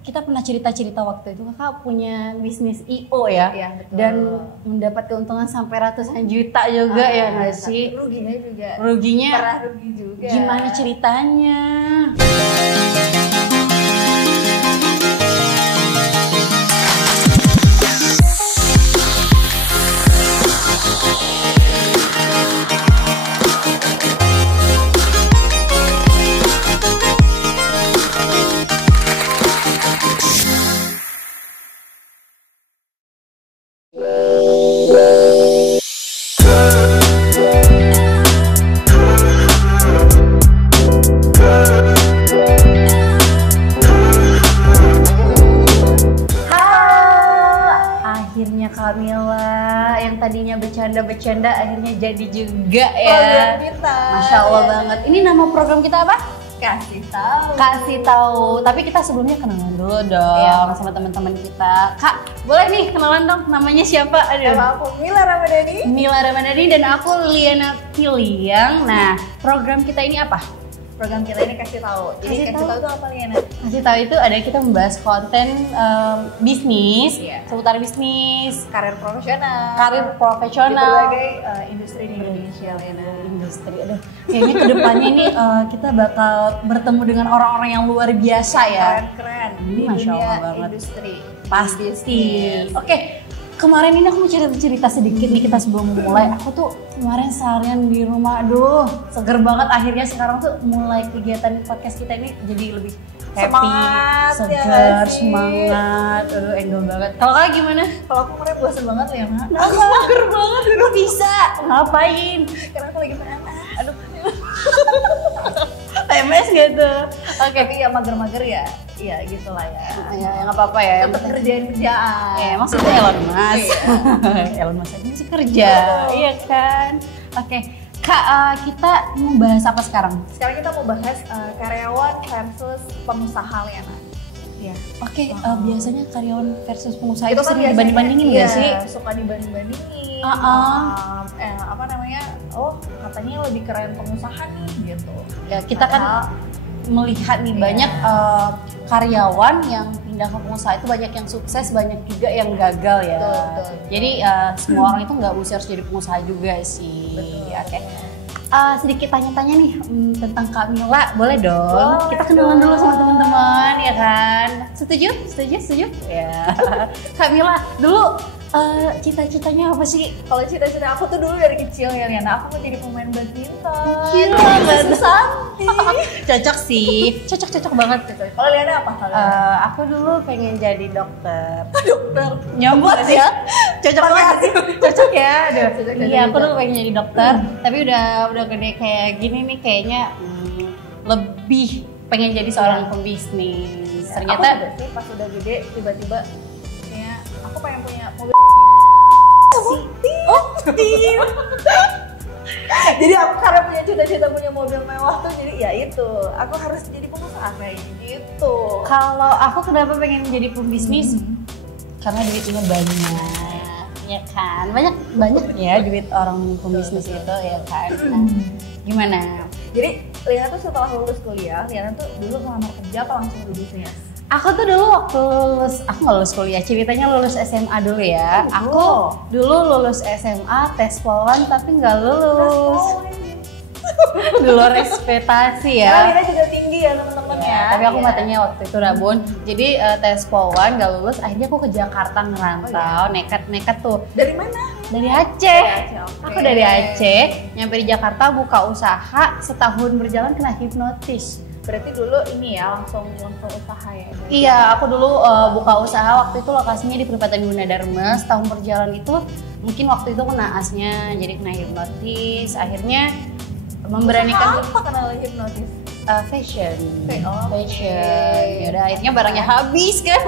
kita pernah cerita-cerita waktu itu kakak punya bisnis IO ya, dan mendapat keuntungan sampai ratusan juta juga ya nggak sih? Ruginya juga. Ruginya pernah rugi juga. Gimana ceritanya? Akhirnya Kamila yang tadinya bercanda-bercanda akhirnya jadi juga ya. Program kita. Masya Allah banget. Ini nama program kita apa? Kasih tahu. Kasih tahu. Tapi kita sebelumnya kenalan dulu dong sama teman-teman kita. Kak, boleh nih kenalan dong. Namanya siapa? Nama aku Mila Ramadhani. Mila Ramadhani dan aku Liana Piliang. Nah, program kita ini apa? Program kita ini kasih tahu. Jadi kasih tahu itu apa, Liana? Kasih tahu itu ada kita membahas konten bisnis, seputar bisnis, karir profesional. Karir profesional. Di berbagai industri di Indonesia, Liana. Industri, aduh. Kayaknya kedepannya ini kita bakal bertemu dengan orang-orang yang luar biasa ya. Keren-keren. Ini Di Masya dunia Allah banget. industri. Pasti. Oke. Kemarin ini aku mau cerita sedikit nih kita sebelum mulai. Aku tuh kemarin seharian di rumah, aduh seger banget. Akhirnya sekarang tuh mulai kegiatan podcast kita ini jadi lebih happy, semangat, seger, ya semangat. Aduh enjoy banget. Kalau kalian gimana? Kalau aku kemarin bosan banget ya, Ma. Aku mager banget, lu bisa ngapain? Karena aku lagi PMS. Aduh. PMS gitu. Oke, tapi ya mager-mager ya. Iya gitulah ya. Ya nggak apa-apa ya. Tetap kerjaan. Ya maksudnya Elon Musk. Elon Musk aja masih kerja, iya kan? Oke. Kak, kita mau bahas apa sekarang? Sekarang kita mau bahas karyawan versus pengusaha, Liana. Iya. Oke, biasanya karyawan versus pengusaha Itu itu kan sering dibanding-bandingin nggak sih? Suka dibanding-bandingin. Apa namanya? Oh, katanya lebih keren pengusaha nih gitu. Ya, kita kan melihat nih banyak karyawan yang pindah ke pengusaha itu banyak yang sukses, banyak juga yang gagal ya. Betul. Jadi semua orang itu nggak harus jadi pengusaha juga sih. Oke. Sedikit tanya-tanya nih tentang Kak Mila, boleh dong? Kita kenalan dulu sama teman-teman ya kan? Setuju? Ya. Kak Mila, dulu cita-citanya apa sih? Kalau cita-cita aku tuh dulu dari kecil ya, Liana, aku mau jadi pemain badminton. Gila, Santi. Cocok sih, cocok banget. Kalau Liana apa kalian? Aku dulu pengen jadi dokter. Dokter. Nyambung gak sih? Cocok banget sih. Cocok ya. Aduh. Iya, aku dulu pengen jadi dokter. Tapi udah gede kayak gini nih kayaknya lebih pengen jadi seorang pembisnis. Ternyata aku juga sih pas udah gede tiba-tiba kayak aku pengen punya mobil. Jadi aku karena punya cita-cita punya mobil mewah tuh, jadi ya itu aku harus jadi pengusaha kayak gitu. Kalau aku kenapa pengen jadi pembisnis? Karena duitnya banyak, ya kan? Banyak ya duit orang pembisnis itu ya kan. Nah, gimana? Jadi Liana tuh setelah lulus kuliah, Liana tuh dulu ngelamar kerja apa langsung berbisnis? Aku tuh dulu waktu lulus, aku nggak lulus kuliah, ceritanya lulus SMA dulu ya. Aku dulu lulus SMA, tes polwan tapi nggak lulus. Di luar ekspektasi ya. Karena Lina juga tinggi ya teman-teman ya. Tapi aku matanya waktu itu Rabun. Jadi tes polwan nggak lulus, akhirnya aku ke Jakarta ngerantau, nekat tuh. Dari mana? Dari Aceh. Okay. Aku dari Aceh, nyampe di Jakarta buka usaha, setahun berjalan kena hipnotis. Berarti dulu ini ya langsung usaha ya? Iya, aku dulu buka usaha waktu itu lokasinya di Perempatan Gunadarma. Setahun berjalan itu mungkin waktu itu kena asnya, jadi kena hipnotis. Akhirnya memberanikan. Apa kenal hipnotis? Fashion. Fashion. Yaudah, akhirnya barangnya habis kan.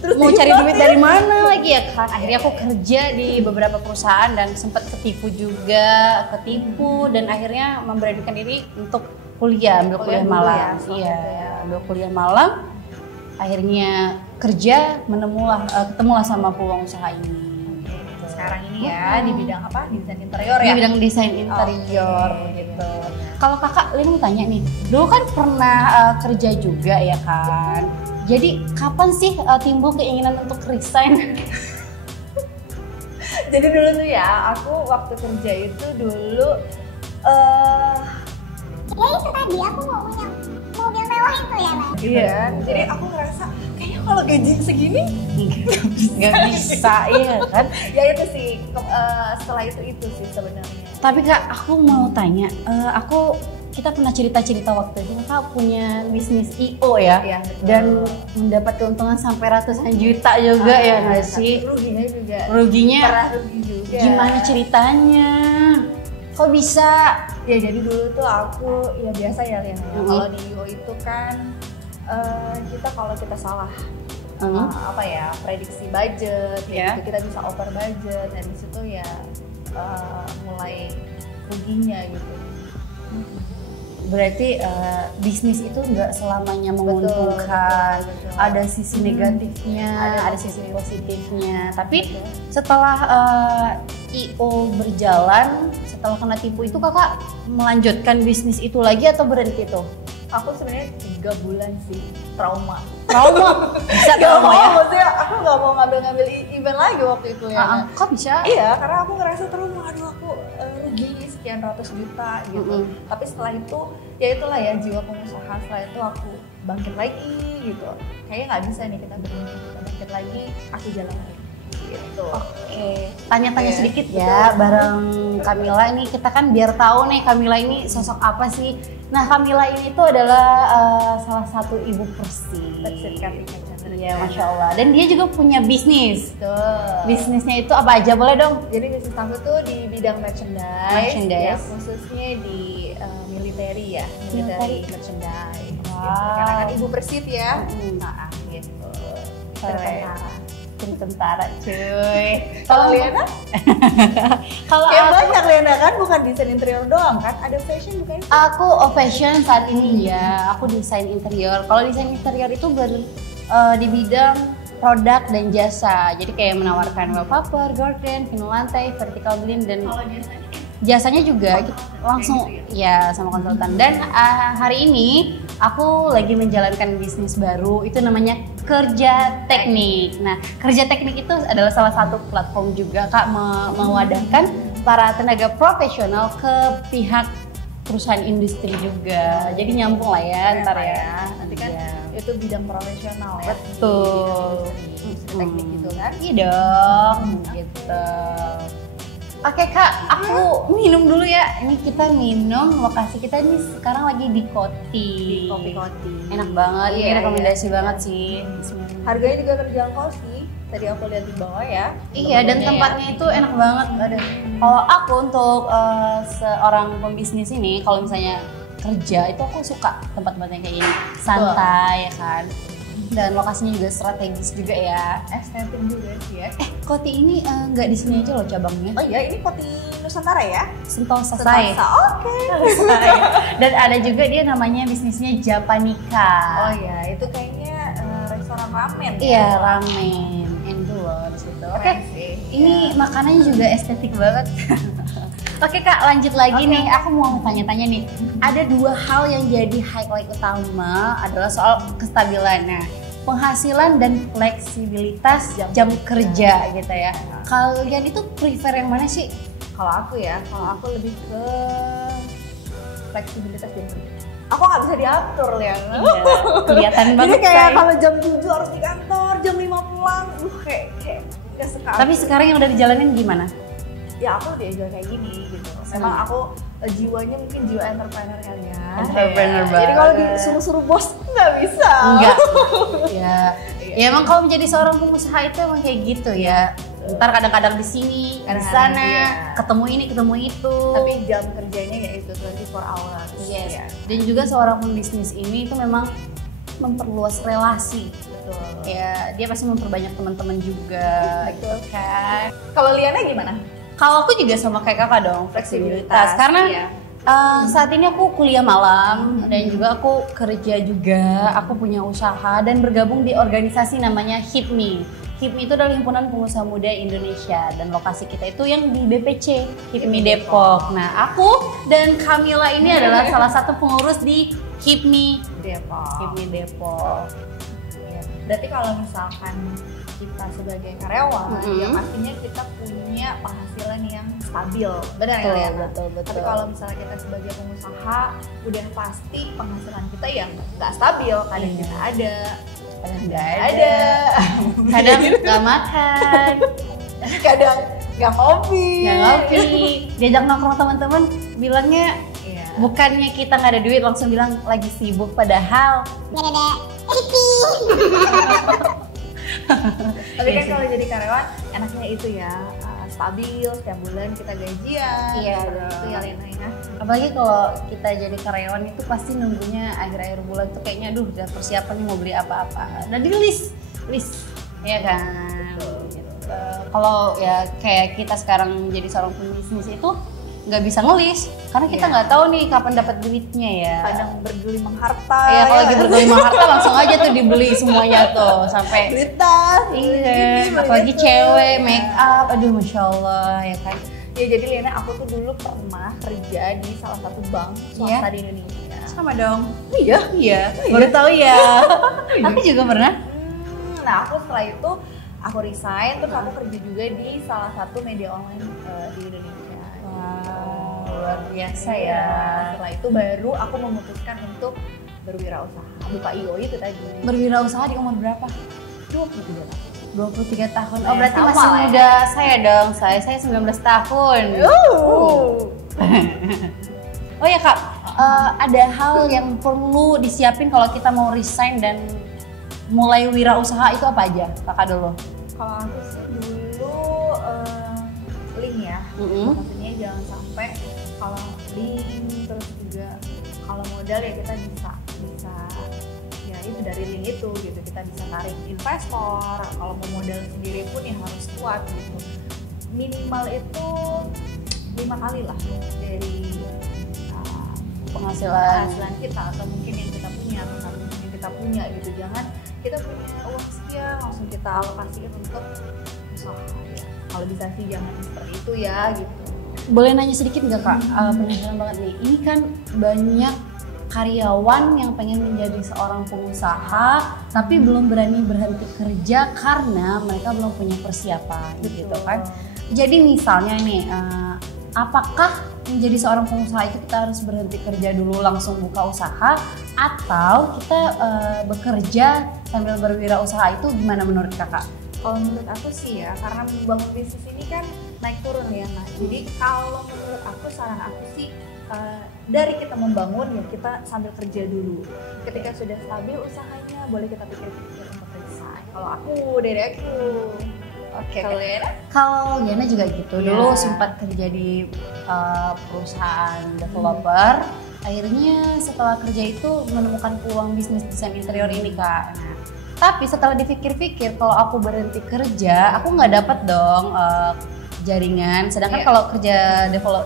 Terus mau cari duit dari mana lagi ya kan? Akhirnya aku kerja di beberapa perusahaan dan sempat ketipu dan akhirnya memberanikan diri untuk ambil kuliah malam. Iya, ambil kuliah malam. Akhirnya kerja, ketemulah sama peluang usaha ini. Sekarang ini ya di bidang apa? Di desain interior ya? Di bidang desain interior gitu. Kalau kakak, Lin mau tanya nih, dulu kan pernah kerja juga ya kan? Jadi kapan sih timbul keinginan untuk resign? Jadi dulu tuh ya, aku waktu kerja itu dulu Ya itu tadi aku mau punya mobil mewah itu ya Mas. iya. Jadi aku ngerasa kayaknya kalau gaji segini Nggak bisa, iya kan? ya itu sih setelah itu sih sebenarnya. Tapi Kak, aku mau tanya, kita pernah cerita-cerita waktu itu Kak punya bisnis IO ya, Iya, betul. dan mendapat keuntungan sampai ratusan juta juga ya nggak sih? Ruginya juga. Ruginya Pernah rugi juga. gimana ceritanya? Kok bisa? Ya jadi dulu tuh aku ya biasa ya Lian ya. Kalau di IO itu kan kalau kita salah apa ya prediksi budget, Ya. gitu, kita bisa over budget dan di situ ya mulai ruginya gitu. Berarti bisnis itu nggak selamanya menguntungkan, betul. ada sisi negatifnya, Ada ada sisi positif. positifnya. Tapi Betul. setelah IO berjalan, setelah kena tipu itu kakak melanjutkan bisnis itu lagi atau berhenti tuh? Aku sebenarnya 3 bulan sih trauma. Trauma, bisa Gak trauma mau, ya? maksudnya aku gak mau ngambil event lagi waktu itu ya. Kok bisa? Iya, karena aku ngerasa trauma, aduh aku rugi sekian ratus juta gitu. Tapi setelah itu, ya itulah ya jiwa pengusaha. Setelah itu aku bangkit lagi gitu. Kayaknya nggak bisa nih kita berhenti, kita bangkit lagi, aku jalan lagi. Gitu. Oke, tanya-tanya Iya, sedikit ya betul. bareng Kamila ini, kita kan biar tahu nih Kamila ini sosok apa sih. Nah, Kamila ini tuh adalah salah satu ibu bersih. That's it, Kartika Chandra. Iya, Masya Allah. Dan dia juga punya bisnis. Betul. Bisnisnya itu apa aja, boleh dong? Jadi bisnis aku tuh di bidang merchandise, Merchandise. ya, khususnya di military ya, military merchandise. Gitu. Wow. Karena kan ibu persit ya, Mm. gitu. Keren. Tentara. Tim tentara, cuy. Kalau Liana, Kalau kayak aku, banyak Liana kan, bukan desain interior doang kan, ada fashion bukan? aku fashion saat ini ya, aku desain interior. Kalau desain interior itu di bidang produk dan jasa. Jadi kayak menawarkan wallpaper, gorden, vinyl lantai, vertical blind, dan Kalau biasanya jasanya juga langsung ya sama konsultan. Dan hari ini aku lagi menjalankan bisnis baru, itu namanya Kerja Teknik. Nah, Kerja Teknik itu adalah salah satu platform juga Kak mewadahkan para tenaga profesional ke pihak perusahaan industri juga. Jadi nyambung lah ya ntar ya. nanti kan Iya. itu bidang profesional ya. Betul. Di industri teknik gitu kan. Iya dong, gitu. Oke Kak, aku minum dulu ya. Ini kita minum, lokasi kita ini sekarang lagi di Koti. Di Kopi Koti. Enak banget, ini Iya, rekomendasi iya. banget sih. Harganya juga terjangkau sih. Tadi aku lihat di bawah ya. Iya, dan tempatnya itu enak banget. Kalau aku untuk seorang pembisnis ini, kalau misalnya kerja itu aku suka tempat-tempatnya kayak gini, santai ya kan. Dan lokasinya juga strategis juga ya. Estetik juga sih ya. Koti ini nggak di sini aja loh cabangnya. Oh iya, ini Koti Nusantara ya? Sentosa Sentosa. Say. Oke. Dan ada juga dia namanya bisnisnya Japanika. Oh iya, itu kayaknya restoran ramen. Iya, ramen, endulor situ. Oke, Keren sih. ini makanannya juga estetik banget. Oke Kak, lanjut lagi nih. Aku mau tanya-tanya nih. Ada 2 hal yang jadi highlight utama adalah soal kestabilan. Nah, penghasilan dan fleksibilitas jam kerja gitu ya. Kalian itu prefer yang mana sih? Kalau aku ya, kalau aku lebih ke fleksibilitas jam kerja. Aku nggak bisa diatur ya. Kelihatan Jadi banget kayak Say. kalau jam 7 harus di kantor, jam 5 pulang. Kayak gak sekali. Tapi sekarang yang udah dijalanin gimana? Ya aku lebih enjoy kayak gini gitu. Memang aku jiwanya mungkin jiwa entrepreneur kali ya. Entrepreneur Ya. Jadi kalau banget. disuruh-suruh bos nggak bisa. Enggak. Ya. Ya emang kalau menjadi seorang pengusaha itu emang kayak gitu ya. Ntar kadang-kadang di sini, di Kadang-kadang sana, iya. ketemu ini, ketemu itu. Tapi jam kerjanya ya itu 24 hours. yes. Ya. Dan juga seorang pembisnis ini itu memang memperluas relasi. Betul. Ya, dia pasti memperbanyak teman-teman juga. Betul. Gitu kan. Kalau Liana gimana? Kalau aku juga sama kayak kakak dong, fleksibilitas. Karena iya. saat ini aku kuliah malam dan juga aku kerja juga, aku punya usaha dan bergabung di organisasi namanya HIPMI. HIPMI itu adalah Himpunan Pengusaha Muda Indonesia dan lokasi kita itu yang di BPC, HIPMI Depok. Nah, aku dan Kamila ini adalah salah satu pengurus di HIPMI Depok. HIPMI Depok. Berarti kalau misalkan kita sebagai karyawan, Mm-hmm. ya pastinya kita punya penghasilan yang stabil. Benar ya, Betul, Liana? betul. Tapi kalau misalnya kita sebagai pengusaha, udah pasti penghasilan kita yang nggak stabil. Kadang Iya. kita ada, Kadang nggak nggak ada. Kadang nggak makan, Kadang nggak hobi. nggak ngopi, diajak nongkrong teman-teman, bilangnya Iya. bukannya kita nggak ada duit, langsung bilang lagi sibuk, padahal Gak ada rezeki. Tapi kan Iya sih. kalau jadi karyawan, enaknya itu ya, stabil, setiap bulan kita gajian. Iya Seperti dong. itu ya Lena ya. apalagi kalau kita jadi karyawan itu pasti nunggunya akhir-akhir bulan tuh kayaknya aduh udah persiapan nih mau beli apa-apa, udah di list ya kan. Gitu. Kalau ya kayak kita sekarang jadi seorang pembisnis itu nggak bisa ngelis karena kita Iya. nggak tahu nih kapan dapat duitnya ya. Kadang bergelimang harta. Iya, kalau lagi kan? bergelimang harta langsung aja tuh dibeli semuanya tuh sampai Beli tas, beli iya, ini, beli apalagi itu. cewek make up, aduh masya Allah ya kan. Ya jadi Lena, aku tuh dulu pernah kerja di salah satu bank swasta Iya. di Indonesia. Sama dong. Iya. Iya, baru tahu ya. Aku juga pernah. Nah aku setelah itu aku resign, terus aku kerja juga di salah satu media online di Indonesia. Wow, luar biasa Iya. ya. Setelah itu baru aku memutuskan untuk berwirausaha, buka IO itu tadi. Berwirausaha di umur berapa? 23 tahun. 23 tahun. Ya, Oh, berarti sama masih lah ya. muda saya dong. Saya 19 tahun. Oh ya Kak, ada hal yang perlu disiapin kalau kita mau resign dan mulai wirausaha itu apa aja? Kakak dulu. Kalau aku sih dulu link ya. Mm-mm. Maksudnya jangan sampai kalau link terus juga kalau modal ya kita bisa ya itu dari link itu gitu, kita bisa tarik investor. Kalau mau modal sendiri pun ya harus kuat gitu. Minimal itu 5 kali lah dari Penghasilan. penghasilan kita atau mungkin yang kita punya, yang kita punya gitu. Jangan kita punya uang sekian langsung kita alokasikan untuk usaha ya. Kalau bisa sih jangan seperti itu ya gitu. Boleh nanya sedikit nggak Kak? Penasaran banget nih. Ini kan banyak karyawan yang pengen menjadi seorang pengusaha tapi belum berani berhenti kerja karena mereka belum punya persiapan gitu kan. Jadi misalnya nih, apakah menjadi seorang pengusaha itu kita harus berhenti kerja dulu langsung buka usaha atau kita bekerja sambil berwirausaha, itu gimana menurut Kakak? Kalau menurut aku sih ya, karena membangun bisnis ini kan naik turun ya. Nah, jadi kalau menurut aku, saran aku sih dari kita membangun ya kita sambil kerja dulu. Ketika sudah stabil usahanya, boleh kita pikir-pikir untuk resign. Kalau aku, dari aku. Oke. Kalau Lena? Kalau Yana juga gitu, Iya. dulu sempat kerja di perusahaan developer. Akhirnya setelah kerja itu menemukan peluang bisnis desain interior ini Kak. Nah, tapi setelah dipikir-pikir kalau aku berhenti kerja, aku nggak dapat dong jaringan. Sedangkan Iya. kalau kerja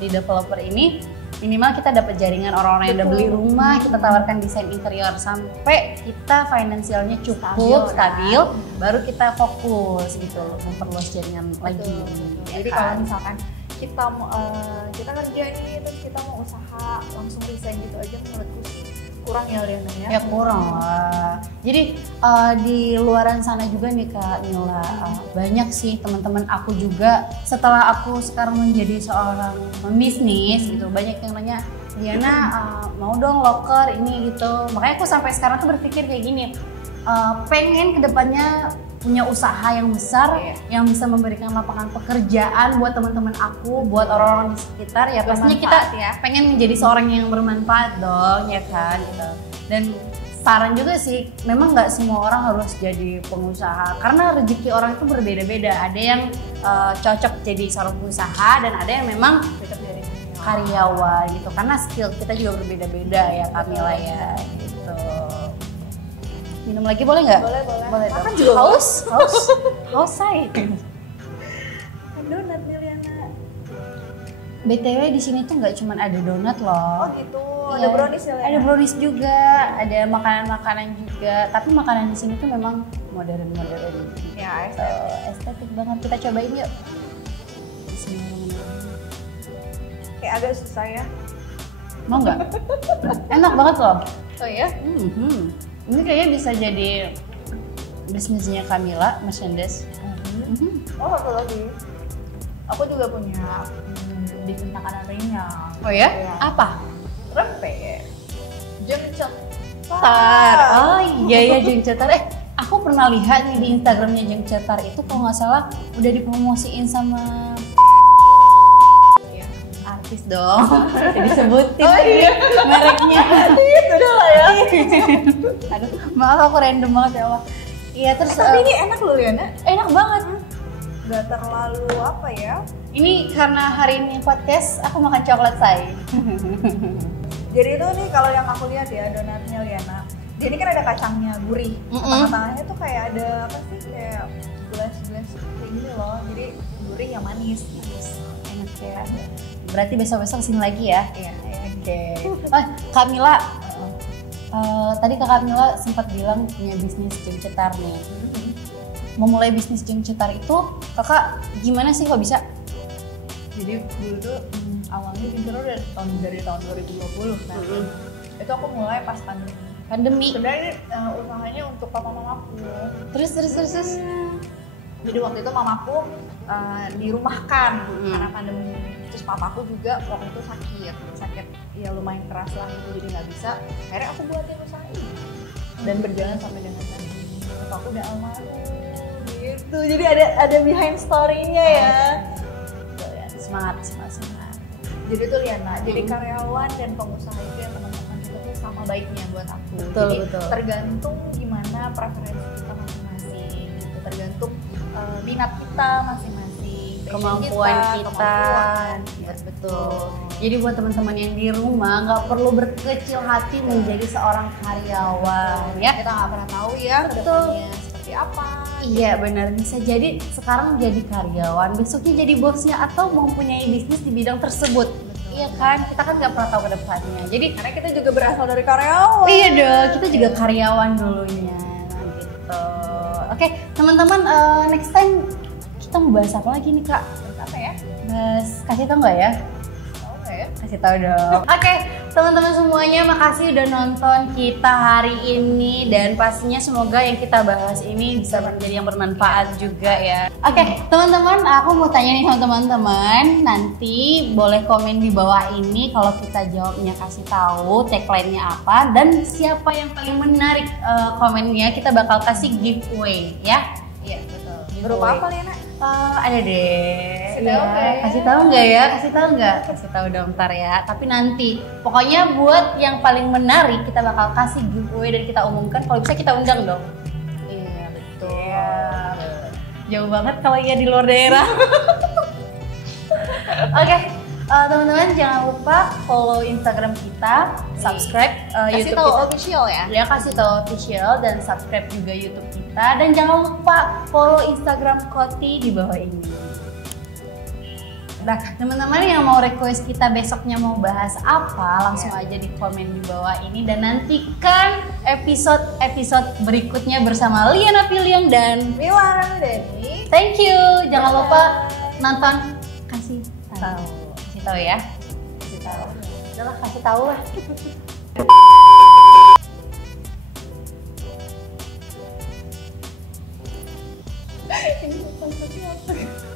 di developer ini minimal kita dapat jaringan orang-orang yang udah Betul. beli rumah, kita tawarkan desain interior sampai kita finansialnya cukup stabil, baru kita fokus gitu loh, memperluas jaringan lagi. Betul. Ya Jadi kan? kalau misalkan kita mau kita kerja nih terus kita mau usaha langsung resign gitu aja, menurutku sih kurang ya Lena ya. Ya kurang lah. Jadi di luaran sana juga nih Kak Nila, banyak sih teman-teman aku juga setelah aku sekarang menjadi seorang pembisnis gitu, banyak yang nanya, Diana mau dong loker ini gitu. Makanya aku sampai sekarang tuh berpikir kayak gini, pengen kedepannya punya usaha yang besar, yang bisa memberikan lapangan pekerjaan buat teman-teman aku, buat orang-orang di sekitar. Ya pastinya kita pengen menjadi seorang yang bermanfaat dong, ya kan gitu. Dan saran juga sih, memang nggak semua orang harus jadi pengusaha karena rezeki orang itu berbeda-beda. Ada yang cocok jadi seorang pengusaha dan ada yang memang Tetap dari karyawan gitu. Karena skill kita juga berbeda-beda ya Kamila ya gitu. Minum lagi boleh nggak? Boleh. Dong. Makan juga Haus saya. donat nih Liana. BTW di sini tuh nggak cuma ada donat loh. Oh gitu. Iya. Ada brownies ya Liana? Ada brownies juga, ada makanan-makanan juga. Tapi makanan di sini tuh memang modern. Ya, Estetik banget. Kita cobain yuk. Bismillahirrahmanirrahim. kayak agak susah ya. Mau nggak? Enak banget loh. Oh ya? Ini kayaknya bisa jadi bisnisnya Camilla, merchandise. Oh, satu lagi. Aku juga punya bisnis makanan ringan. Oh ya? Iya. Apa? Rempeyek. Jeng cetar. Oh iya Jeng Cetar. Aku pernah lihat nih di Instagramnya Jeng Cetar itu kalau nggak salah udah dipromosiin sama artis dong. Disebutin mereknya. Itu udah lah ya. Aduh, maaf aku random banget ya Allah. Iya terus Tapi ini enak loh Liana. enak banget. Gak terlalu apa ya. Ini karena hari ini podcast aku makan coklat say. Jadi itu nih kalau yang aku lihat ya donatnya Liana. Dia ini kan ada kacangnya gurih. Tengah-tengahnya tuh kayak ada apa sih kayak gelas-gelas kayak gini loh. Jadi gurih yang manis. Enak ya. Berarti besok-besok kesini lagi ya? Iya. Oke. Camilla, tadi Kak Camilla sempat bilang punya bisnis Jeng Cetar nih. Memulai bisnis Jeng Cetar itu kakak gimana sih kok bisa? Jadi dulu tuh awalnya Jeng Cetar dari tahun 2020 kan. Itu aku mulai pas pandemi. Sebenarnya usahanya untuk papa mamaku. Terus. Jadi waktu itu mamaku dirumahkan karena pandemi. Terus papaku juga waktu itu sakit ya lumayan keras lah gitu, jadi nggak bisa. Akhirnya aku buatin usaha ini dan berjalan sampai dengan saat ini. Aku udah almarhum gitu. Jadi ada behind story-nya ya. Semangat. Jadi tuh Liana, jadi karyawan dan pengusaha itu yang teman-teman itu tuh sama baiknya buat aku. Jadi tergantung gimana preferensi kita masing-masing gitu. Tergantung minat kita masing-masing, kemampuan kita. Betul. Jadi buat teman-teman yang di rumah nggak perlu berkecil hati menjadi seorang karyawan ya. Kita nggak pernah tahu ya kedepannya seperti apa. Iya benar, bisa jadi sekarang jadi karyawan, besoknya jadi bosnya atau mempunyai bisnis di bidang tersebut. Iya kan, kita kan nggak pernah tahu ke depannya. Jadi karena kita juga berasal dari karyawan. Iya dong, kita juga karyawan dulunya gitu. Oke, teman-teman, next time kita mau bahas apa lagi nih Kak? Apa ya? Kasih tau nggak ya? Kasih tahu dong. Oke, teman-teman semuanya, makasih udah nonton kita hari ini dan pastinya semoga yang kita bahas ini bisa menjadi yang bermanfaat juga ya. Oke, teman-teman, aku mau tanya nih sama teman-teman, nanti boleh komen di bawah ini kalau kita jawabnya kasih tahu tagline-nya apa dan siapa yang paling menarik komennya kita bakal kasih giveaway ya. Iya, betul. Berupa apa Lena? Ada deh. Kasih tahu nggak ya? Kasih tahu nggak? Kasih tahu dong ntar ya. Tapi nanti, pokoknya buat yang paling menarik kita bakal kasih giveaway dan kita umumkan. Kalau bisa kita undang dong. Iya betul. Iya. Jauh banget kalau iya di luar daerah. Oke, teman-teman jangan lupa follow Instagram kita, subscribe YouTube kita. Kasih tahu kita. official ya. Ya, kasih tahu official dan subscribe juga YouTube kita dan jangan lupa follow Instagram Koti di bawah ini. Nah, teman-teman yang mau request kita besoknya mau bahas apa, langsung aja di komen di bawah ini dan nantikan episode berikutnya bersama Liana Piliang dan Mila Deni. Thank you. Jangan lupa nonton kasih tahu. Kasih tahu ya. Kasih tahu. Udahlah kasih tahu lah.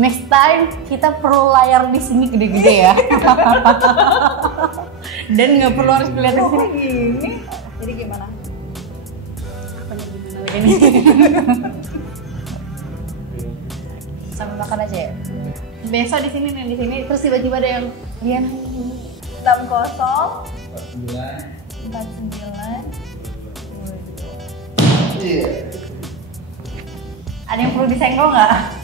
Next time kita perlu layar di sini gede-gede ya. Dan nggak perlu harus kelihatan di sini. Gini. Jadi gimana? Apanya gimana ini? Sambil makan aja ya. Besok di sini nih, di sini terus tiba-tiba ada yang Lian 60 49. Iya. Ada yang perlu disenggol nggak?